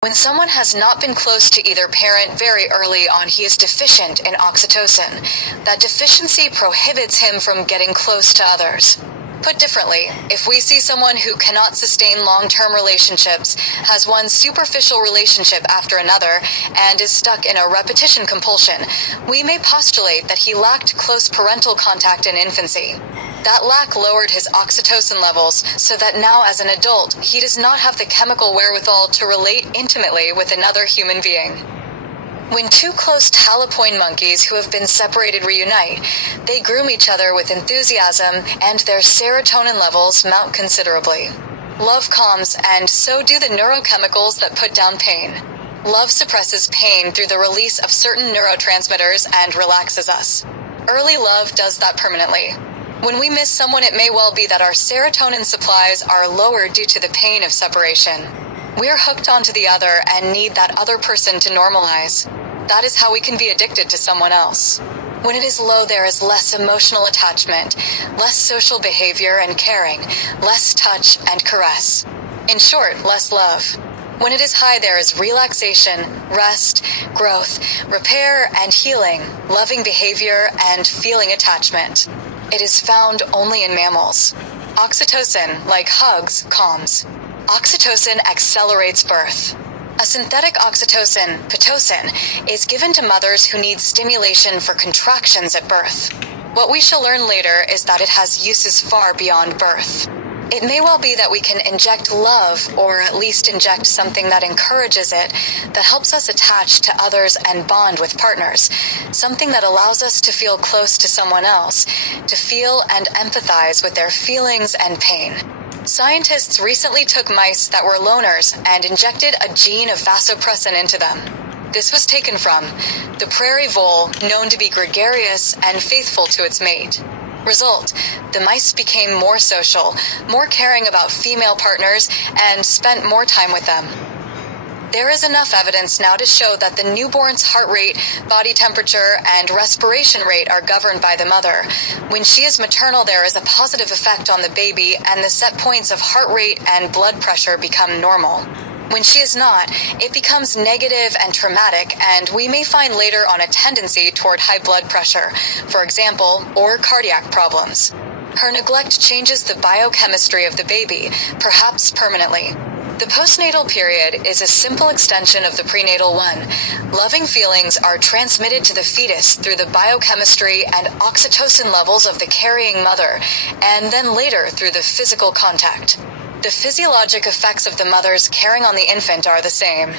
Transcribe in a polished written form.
When someone has not been close to either parent very early on, he is deficient in oxytocin. That deficiency prohibits him from getting close to others. Put differently, if we see someone who cannot sustain long-term relationships, has one superficial relationship after another, and is stuck in a repetition compulsion, we may postulate that he lacked close parental contact in infancy. That lack lowered his oxytocin levels, so that now as an adult, he does not have the chemical wherewithal to relate intimately with another human being. When two close talapoin monkeys who have been separated reunite, they groom each other with enthusiasm, and their serotonin levels mount considerably. Love calms, and so do the neurochemicals that put down pain. Love suppresses pain through the release of certain neurotransmitters and relaxes us. Early love does that permanently. When we miss someone, it may well be that our serotonin supplies are lower due to the pain of separation. We're hooked onto the other and need that other person to normalize. That is how we can be addicted to someone else. When it is low, there is less emotional attachment, less social behavior and caring, less touch and caress. In short, less love. When it is high, there is relaxation, rest, growth, repair and healing, loving behavior and feeling attachment. It is found only in mammals. Oxytocin, like hugs, calms. Oxytocin accelerates birth. A synthetic oxytocin, pitocin, is given to mothers who need stimulation for contractions at birth. What we shall learn later is that it has uses far beyond birth. It may well be that we can inject love, or at least inject something that encourages it, that helps us attach to others and bond with partners, something that allows us to feel close to someone else, to feel and empathize with their feelings and pain. Scientists recently took mice that were loners and injected a gene of vasopressin into them. This was taken from the prairie vole, known to be gregarious and faithful to its mate. Result: the mice became more social, more caring about female partners, and spent more time with them. There is enough evidence now to show that the newborn's heart rate, body temperature, and respiration rate are governed by the mother. When she is maternal, there is a positive effect on the baby, and the set points of heart rate and blood pressure become normal. When she is not, it becomes negative and traumatic, and we may find later on a tendency toward high blood pressure, for example, or cardiac problems. Her neglect changes the biochemistry of the baby, perhaps permanently. The postnatal period is a simple extension of the prenatal one. Loving feelings are transmitted to the fetus through the biochemistry and oxytocin levels of the carrying mother, and then later through the physical contact. The physiologic effects of the mother's caring on the infant are the same.